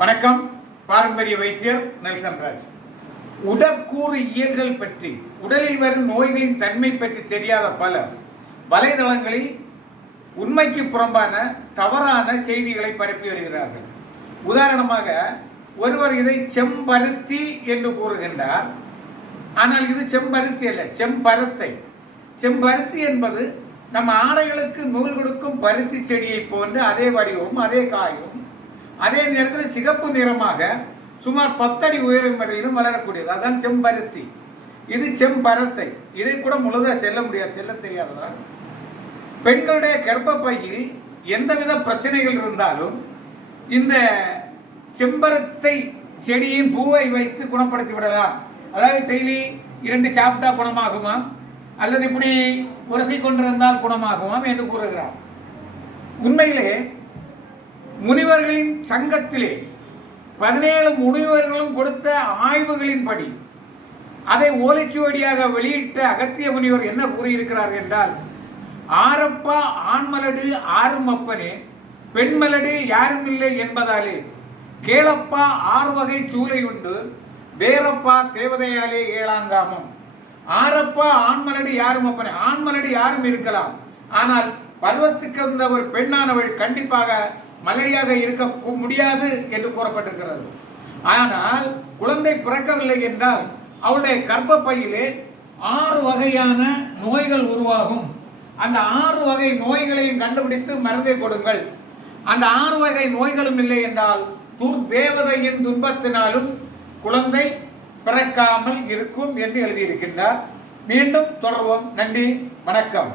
வணக்கம். பாரம்பரிய வைத்தியர் நெல்சன் ராஜ். உடற்கூறு இயல்கள் பற்றி, உடலில் வரும் நோய்களின் தன்மை பற்றி தெரியாத பலர் வலைதளங்களில் உண்மைக்கு புறம்பான தவறான செய்திகளை பரப்பி வருகிறார்கள். உதாரணமாக, ஒருவர் இதை செம்பருத்தி என்று கூறுகின்றார். ஆனால் இது செம்பருத்தி அல்ல, செம்பருத்தை. செம்பருத்தி என்பது நம்ம ஆடைகளுக்கு நூல் கொடுக்கும் பருத்தி செடியை போன்று அதே வடிவமும் அதே காயும் அதே நேரத்தில் சிகப்பு நிறமாக சுமார் 10 அடி உயரம் வரையிலும் வளரக்கூடியது. அதான் செம்பருத்தி. இது செம்பருத்தை. இதை கூட முழுதாக செல்ல முடியாது, செல்ல தெரியாததால் பெண்களுடைய கர்ப்பப்பையில் எந்தவித பிரச்சனைகள் இருந்தாலும் இந்த செம்பருத்தை செடியின் பூவை வைத்து குணப்படுத்தி விடலாம். அதாவது டெய்லி 2 சாப்பிட்டா குணமாகுமாம், அல்லது இப்படி உரசி கொண்டிருந்தால் குணமாகுமாம் என்று கூறுகிறார். உண்மையிலே முனிவர்களின் சங்கத்திலே 17 முனிவர்களும் கொடுத்த ஆய்வுகளின்படி அதை ஓலைச்சுவடியாக வெளியிட்ட அகத்திய முனிவர் என்ன கூறியிருக்கிறார் என்றால், ஆரப்பா ஆண்மலடு ஆறும் அப்பனே, பெண்மலடு யாரும் இல்லை என்பதாலே கேளப்பா 6 வகை சூளை உண்டு, வேறப்பா தேவதையாலே 7ஆங்காமம். ஆரப்பா ஆண்மலடு யாரும் அப்பனே, ஆண்மலடு யாரும் இருக்கலாம், ஆனால் பருவத்துக்கு வந்த ஒரு பெண்ணானவள் கண்டிப்பாக மலடியாக இருக்க முடியாது என்று கூறப்பட்டிருக்கிறது. ஆனால் குழந்தை பிறக்கவில்லை என்றால் அவளுடைய கர்ப்பப்பையிலே 6 வகையான நோய்கள் உருவாகும். அந்த 6 வகை நோய்களையும் கண்டுபிடித்து மருந்தை கொடுங்கள். அந்த 6 வகை நோய்களும் இல்லை என்றால் துர்தேவதையின் துன்பத்தினாலும் குழந்தை பிறக்காமல் இருக்கும் என்று எழுதியிருக்கின்றார். மீண்டும் தொடர்வோம். நன்றி, வணக்கம்.